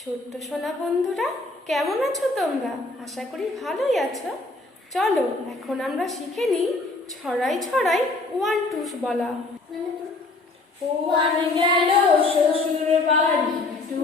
ছোট্ট সোনা বন্ধুরা, কেমন আছো তোমরা? আশা করি ভালোই আছো। চলো এখন আমরা শিখে নিই ছড়াই ছড়াই ওয়ান টু বলা। ওয়ান গেল শ্বশুর বাড়ি, টু